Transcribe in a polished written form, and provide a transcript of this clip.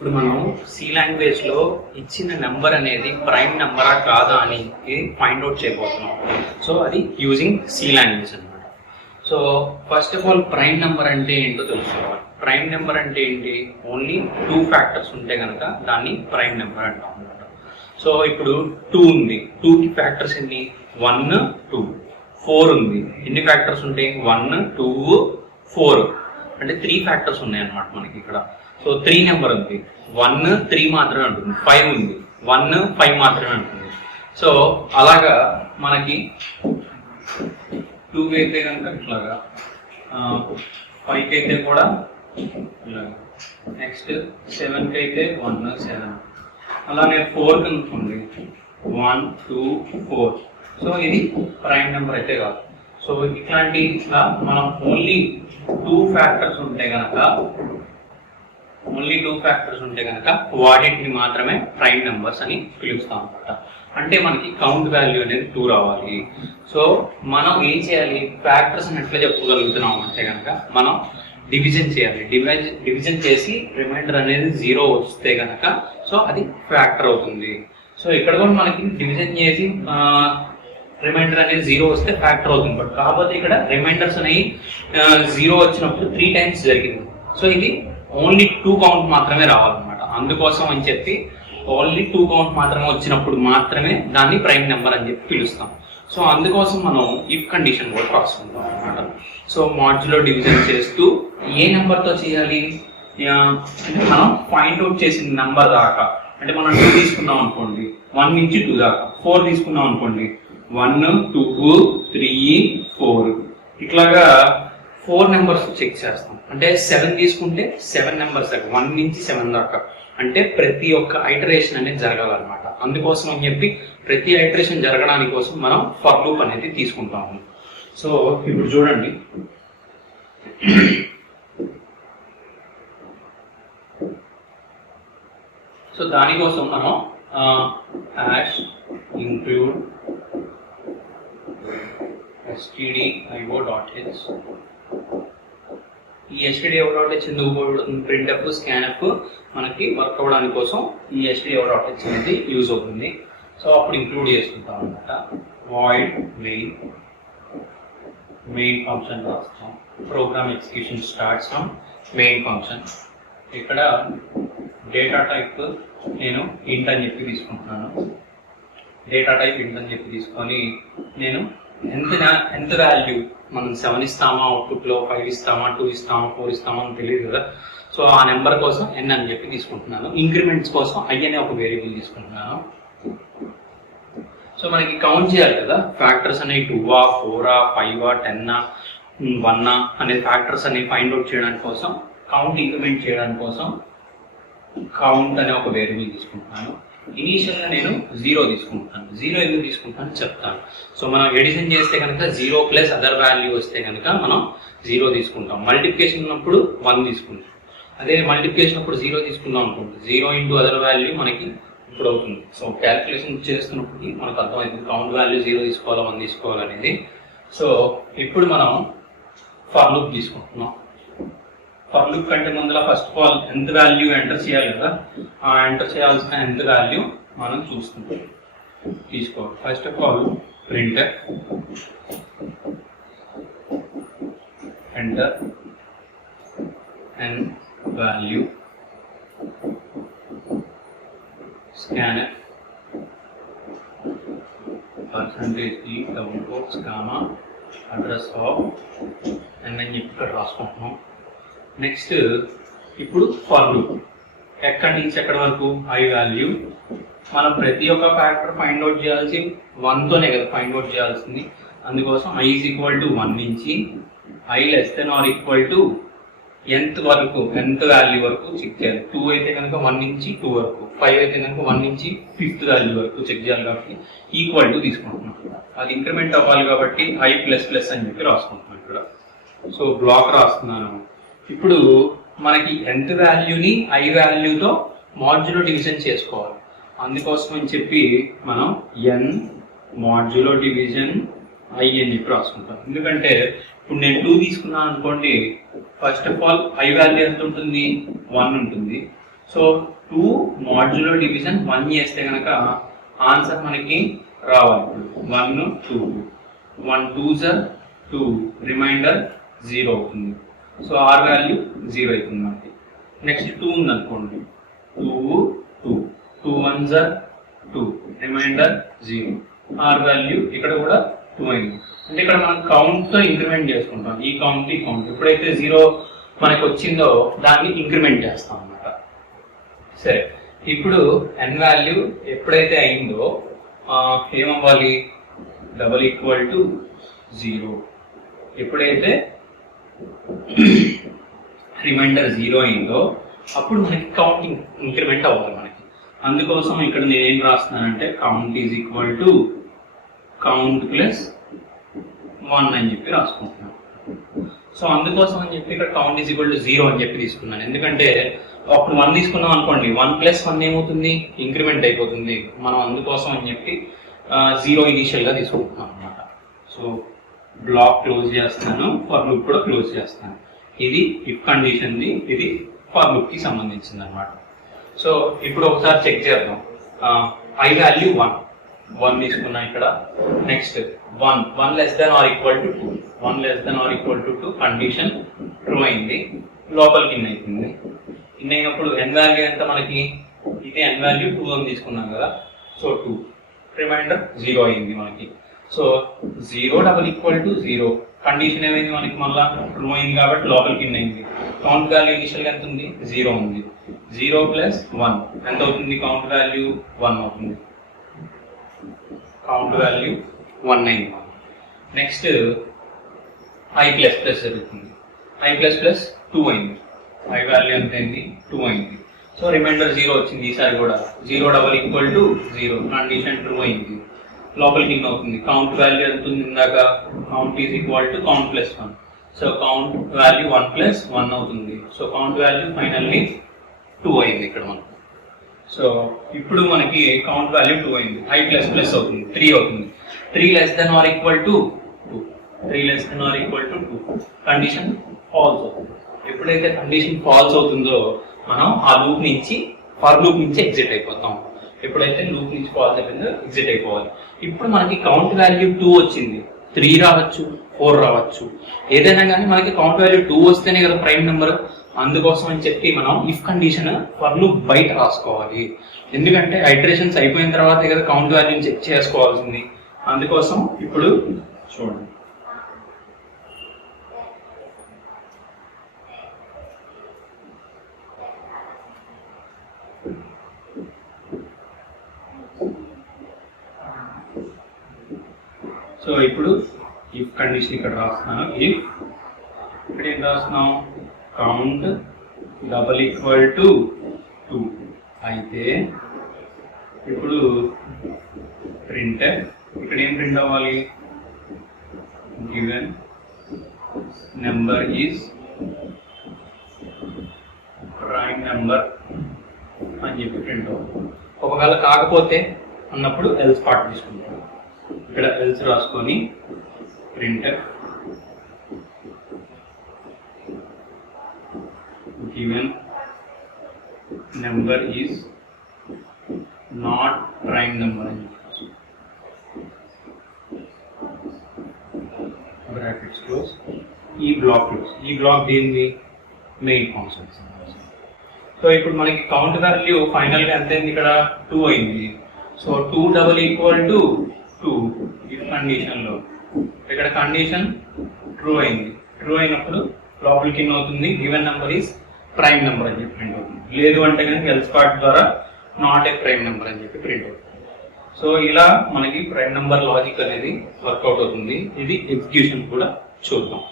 ఇప్పుడు మనం C language లో ఇచ్చిన నెంబర్ అనేది ప్రైమ్ నెంబరా కాదా అని ఫైండ్ అవుట్ చేయబోతున్నాం. సో అది యూజింగ్ సి లాంగ్వేజ్ అనమాట. So first of all prime number అంటే ఏంటో తెలుసుకోవాలి. ప్రైమ్ నెంబర్ అంటే ఏంటి? ఓన్లీ 2 ఫ్యాక్టర్స్ ఉంటే కనుక దాన్ని ప్రైమ్ నెంబర్ అంటాం అనమాట. సో ఇప్పుడు 2 ఉంది, 2కి ఫ్యాక్టర్స్ ఎన్ని? 1, 2. 4 ఉంది, ఎన్ని ఫ్యాక్టర్స్ ఉంటాయి? 1, 2, 4 అంటే 3 ఫ్యాక్టర్స్ ఉన్నాయి అన్నమాట మనకి ఇక్కడ. సో 3 నెంబర్ ఉంది, 1, 3 మాత్రమే ఉంటుంది. 5 ఉంది, 1, 5 మాత్రమే ఉంటుంది. సో అలాగా మనకి 2 అయితే కనుక ఇట్లాగా, 5కి అయితే కూడా ఇలాగా, నెక్స్ట్ 7కి అయితే 1, 7, అలానే 4కి ఉంటుంది 1, 2, 4. సో ఇది ప్రైమ్ నెంబర్ అయితే కాదు. సో ఇట్లాంటి మనం ఓన్లీ 2 ఫ్యాక్టర్స్ ఉంటే కనుక వాటిని మాత్రమే ప్రైమ్ నెంబర్స్ అని పిలుస్తాం అనమాట. అంటే మనకి కౌంట్ వాల్యూ అనేది 2 రావాలి. సో మనం ఏం చేయాలి? ఫ్యాక్టర్స్ అని ఎట్లా చెప్పగలుగుతున్నాం అంటే కనుక మనం డివిజన్ చేయాలి. డివిజన్ చేసి రిమైండర్ అనేది 0 వస్తే కనుక సో అది ఫ్యాక్టర్ అవుతుంది. సో ఇక్కడ కూడా మనకి డివిజన్ చేసి రిమైండర్ అనేది 0 వస్తే ఫ్యాక్టర్ అవుతుంది. బట్ కాకపోతే ఇక్కడ రిమైండర్స్ అనేవి 0 వచ్చినప్పుడు 3 టైమ్స్ జరిగింది. సో ఇది ఓన్లీ 2 కౌంట్ మాత్రమే రావాలన్నమాట. అందుకోసం అని చెప్పి ఓన్లీ 2 కౌంట్ మాత్రమే వచ్చినప్పుడు మాత్రమే దాన్ని ప్రైమ్ నెంబర్ అని చెప్పి పిలుస్తాం. సో అందుకోసం మనం ఇఫ్ కండిషన్ కూడా రాసుకుంటాం అనమాట. సో మాడ్యులో డివిజన్ చేస్తూ ఏ నెంబర్తో చేయాలి అంటే మనం ఫైండ్ అవుట్ చేసిన నెంబర్ దాకా, అంటే మనం 2 తీసుకున్నాం అనుకోండి, 1 నుంచి 2 దాకా. 4 తీసుకున్నాం అనుకోండి, 1, 2, 3, 4 ఇట్లాగా 4 నెంబర్స్ చెక్ చేస్తాం. అంటే 7 తీసుకుంటే 7 నెంబర్స్ దాకా, 1 నుంచి 7 దాకా. అంటే ప్రతి ఒక్క ఐటరేషన్ అనేది జరగాలన్నమాట. అందుకోసం అని చెప్పి ప్రతి ఐటరేషన్ జరగడానికి కోసం మనం ఫర్ లూప్ అనేది తీసుకుంటాము. సో ఇప్పుడు చూడండి, సో దానికోసం మనం హ్యాష్ ఇంక్లూడ్ stdio.h. ఈ stdio.h ఎందుకు ప్రింట్ఎఫ్ స్కాన్ఎఫ్ మనకి వర్క్ అవ్వడానికి కోసం ఈ stdio.h అనేది యూజ్ అవుతుంది. సో అప్పుడు ఇంక్లూడ్ చేసుకుంటాం అనమాట. వాయిడ్ మెయిన్ ఫంక్షన్ రాస్తాం. Program execution starts from main function. ఇక్కడ డేటా టైప్ నేను ఇంట్ అని చెప్పి తీసుకుంటున్నాను. డేటా టైప్ ఇంట్ అని చెప్పి తీసుకొని నేను ఎంత వాల్యూ మనం 7 ఇస్తామా, అవుట్పుట్లో 5 ఇస్తామా, 2 ఇస్తామా, 4 ఇస్తామా అని తెలియదు కదా. సో ఆ నెంబర్ కోసం n అని చెప్పి తీసుకుంటున్నాను. ఇంక్రిమెంట్స్ కోసం i అనే ఒక వేరియబుల్ తీసుకుంటున్నాను. సో మనకి కౌంట్ చేయాలి కదా, ఫ్యాక్టర్స్ అనేవి 2, 4, 5, 10, 1 అనే ఫ్యాక్టర్స్ అనేవి ఫైండ్ అవుట్ చేయడానికి కోసం, కౌంట్ ఇంక్రిమెంట్ చేయడానికి కోసం కౌంట్ అనే ఒక వేరియబుల్ తీసుకుంటున్నాను. ఇనీషియల్గా నేను 0 తీసుకుంటాను. 0 ఎందుకు తీసుకుంటాను చెప్తాను. సో మనం ఎడిషన్ చేస్తే కనుక 0 ప్లస్ అదర్ వాల్యూ వస్తే కనుక మనం 0 తీసుకుంటాం. మల్టిప్లికేషన్ ఉన్నప్పుడు 1 తీసుకుంటాం. అదే మల్టిప్లికేషన్ అప్పుడు 0 తీసుకుందాం అనుకుంటాం, 0 ఇంటూ అదర్ వాల్యూ మనకి ఇప్పుడు అవుతుంది. సో క్యాలిక్యులేషన్ చేస్తున్నప్పటికీ మనకు అర్థమైంది కౌంట్ వాల్యూ 0 తీసుకోవాలా 1 తీసుకోవాలనేది. సో ఇప్పుడు మనం ఫర్ లూప్ తీసుకుంటున్నాం. ఫర్ లూప్ కంటే ముందులో ఫస్ట్ ఆఫ్ ఆల్ ఎంత వాల్యూ ఎంటర్ చేయాలి కదా, ఆ ఎంటర్ చేయాల్సిన ఎంత వాల్యూ మనం చూసుకుంటాం తీసుకోవాలి. First of all printer enter and value scanner %e double quotes comma address of అని చెప్పి ఇక్కడ రాసుకుంటున్నాం. నెక్స్ట్ ఇప్పుడు ఫర్ లూప్ ఎక్కడి నుంచి ఎక్కడి వరకు i వాల్యూ. మనం ప్రతి ఒక్క ఫ్యాక్టర్ ఫైండ్ అవుట్ చేయాల్సి 1తోనే కదా ఫైండ్ అవుట్ చేయాల్సింది. అందుకోసం i = 1 నుంచి i <= nth వరకు, nth వాల్యూ వరకు చెక్ చేయాలి. 2 అయితే కనుక 1 నుంచి 2 వరకు, 5 అయితే కనుక 1 నుంచి 5th వాల్యూ వరకు చెక్ చేయాలి. కాబట్టి ఈక్వల్ టు తీసుకుంటున్నాం. అది ఇంక్రిమెంట్ అవ్వాలి కాబట్టి i++ అని చెప్పి రాసుకుంటున్నాం ఇక్కడ. సో బ్లాక్ రాస్తున్నాను. ఇప్పుడు మనకి nth వాల్యూని i వాల్యూతో మాడ్యులో డివిజన్ చేసుకోవాలి. అందుకోసం అని చెప్పి మనం n మాడ్యులో డివిజన్ i అని చెప్పి రాసుకుంటాం. ఎందుకంటే ఇప్పుడు నేను 2 తీసుకున్నాను అనుకోండి, first of all i value ఎంత ఉంటుంది? 1 ఉంటుంది. సో 2 మాడ్యులో డివిజన్ 1 చేస్తే కనుక ఆన్సర్ మనకి రావాలి. 1 2 1 2s 2 రిమైండర్ 0 అవుతుంది. సో ఆర్ వాల్యూ 0 అవుతుంది మనకి. నెక్స్ట్ 2 ఉంది అనుకోండి, 2 2 2 1s 2 రిమైండర్ 0, ఆర్ వాల్యూ ఇక్కడ కూడా 2 అయింది. అంటే ఇక్కడ మనం కౌంట్ తో ఇంక్రిమెంట్ చేసుకుంటాం, ఈ కౌంట్ ఈ కౌంట్. ఎప్పుడైతే 0 మనకి వచ్చిందో దాన్ని ఇంక్రిమెంట్ చేస్తాం అన్నమాట. సరే, ఇప్పుడు n వాల్యూ ఎప్పుడైతే అయిందో ఏమవ్వాలి, డబల్ ఈక్వల్ టు 0. ఎప్పుడైతే రిమైండర్ 0 అయిందో అప్పుడు మనకి కౌంట్ ఇంక్రిమెంట్ అవ్వాలి మనకి. అందుకోసం ఇక్కడ నేను ఏం రాస్తున్నానంటే count is equal to count plus 1 అని చెప్పి రాసుకుంటున్నాను. సో అందుకోసం అని చెప్పి ఇక్కడ కౌంట్ ఈజ్ ఈక్వల్ టు 0 అని చెప్పి తీసుకున్నాను. ఎందుకంటే అప్పుడు 1 తీసుకున్నాం అనుకోండి, 1 ప్లస్ 1 ఏమవుతుంది, ఇంక్రిమెంట్ అయిపోతుంది. మనం అందుకోసం అని చెప్పి 0 ఇనిషియల్ గా తీసుకుంటున్నాం అనమాట. సో బ్లాక్ క్లోజ్ చేస్తాను, ఫర్ లూప్ కూడా క్లోజ్ చేస్తాను. ఇది ఇఫ్ కండిషన్ ది, ఇది ఫర్ లూప్ కి సంబంధించింది అనమాట. సో ఇప్పుడు ఒకసారి చెక్ చేద్దాం. ఐ వాల్యూ 1 తీసుకున్నా ఇక్కడ. Next 1 less than or equal to 2, 1 less than or equal to 2 condition true అయింది, లోపలికి ఇన్ అవుతుంది. ఇన్ అయినప్పుడు n వాల్యూ ఎంత మనకి, ఇది n వాల్యూ 2 అని తీసుకున్నాం కదా. సో 2 రిమైండర్ 0 అయింది మనకి. So 0 double equal to 0 condition ఏమైంది మనకి, మళ్ళీ ట్రూ అయింది కాబట్టి లోపలికి ఇన్ అయింది. కౌంట్ వాల్యూ ఇనిషియల్ గా ఎంత ఉంది, 0 ఉంది. 0 ప్లస్ 1 ఎంత అవుతుంది, కౌంట్ వాల్యూ 1 అవుతుంది. కౌంట్ వాల్యూ 1 అయింది. నెక్స్ట్ ఐ ప్లస్ ప్లస్ జరుగుతుంది, ఐ ప్లస్ ప్లస్ 2 అయింది. ఐ వాల్యూ ఎంత అయింది, 2 అయింది. సో రిమైండర్ 0 వచ్చింది ఈసారి కూడా. 0 double equal to 0 condition true అయింది, లోపలికి ఇన్ అవుతుంది. కౌంట్ వాల్యూ ఎంత ఉంది ఇందాక, count is equal to count plus 1. So count value 1 plus 1 అవుతుంది. సో కౌంట్ వాల్యూ ఫైనల్లీ 2 అయింది ఇక్కడ మనకు. సో ఇప్పుడు మనకి కౌంట్ వాల్యూ 2 అయింది. ఐ ప్లస్ ప్లస్ అవుతుంది, 3 అవుతుంది. 3 less than or equal to 2, 3 less than or equal to 2 condition false అవుతుంది. ఎప్పుడైతే కండిషన్ ఫాల్స్ అవుతుందో మనం ఆ లూప్ నుంచి, ఫర్ లూప్ నుంచి ఎగ్జిట్ అయిపోతాం. ఎప్పుడైతే లూప్ నుంచి ఫాల్స్ అయిపోయిందో ఎగ్జిట్ అయిపోవాలి. ఇప్పుడు మనకి కౌంట్ వాల్యూ 2 వచ్చింది, 3 రావచ్చు, 4 రావచ్చు, ఏదైనా కానీ మనకి కౌంట్ వాల్యూ 2 వస్తేనే కదా ప్రైమ్ నెంబర్. అందుకోసం అని చెప్పి మనం ఇఫ్ కండిషన్ ఫర్ లూప్ బయట రాసుకోవాలి. ఎందుకంటే ఐటరేషన్స్ అయిపోయిన తర్వాతే కదా కౌంట్ వాల్యూని చెక్ చేసుకోవాల్సింది. అందుకోసం ఇప్పుడు చూడండి, సో ఇప్పుడు ఇఫ్ కండిషన్ ఇక్కడ రాస్తున్నాను. ఇఫ్ ఇక్కడ ఏం రాస్తున్నాం, కౌంట్ డబల్ ఈక్వల్ టు 2 అయితే ఇప్పుడు ప్రింట్, ఇక్కడ ఏం ప్రింట్ అవ్వాలి, given number is prime number అని చెప్పి ప్రింట్ అవ్వాలి. ఒకవేళ కాకపోతే అన్నప్పుడు ఎల్స్ పార్ట్ తీసుకుంటాం. ఇక్కడ ఎల్స్ రాసుకొని print given number is not prime number అని చెప్పి బ్రాకెట్స్ క్లోజ్, ఈ బ్లాక్ క్లోజ్. ఈ బ్లాక్ దేనిది, మెయిన్ ఫంక్షన్స్. సో ఇప్పుడు మనకి కౌంట్ వాల్యూ ఫైనల్ గా ఎంత అయింది, ఇక్కడ 2 అయింది. So 2 double equal to 2 if condition లో. ఇక్కడ కండిషన్ ట్రూ అయింది. ట్రూ అయినప్పుడు లోపలికి ఇన్ అవుతుంది, given number is prime number అని చెప్పి ప్రింట్ అవుతుంది. లేదు అంటే కనుక ఎల్స్ పార్ట్ ద్వారా నాట్ ఏ ప్రైమ్ నెంబర్ అని చెప్పి ప్రింట్ అవుతుంది. సో ఇలా మనకి ప్రైమ్ నెంబర్ లాజిక్ అనేది వర్కౌట్ అవుతుంది. ఇది ఎగ్జిక్యూషన్ కూడా చూద్దాం.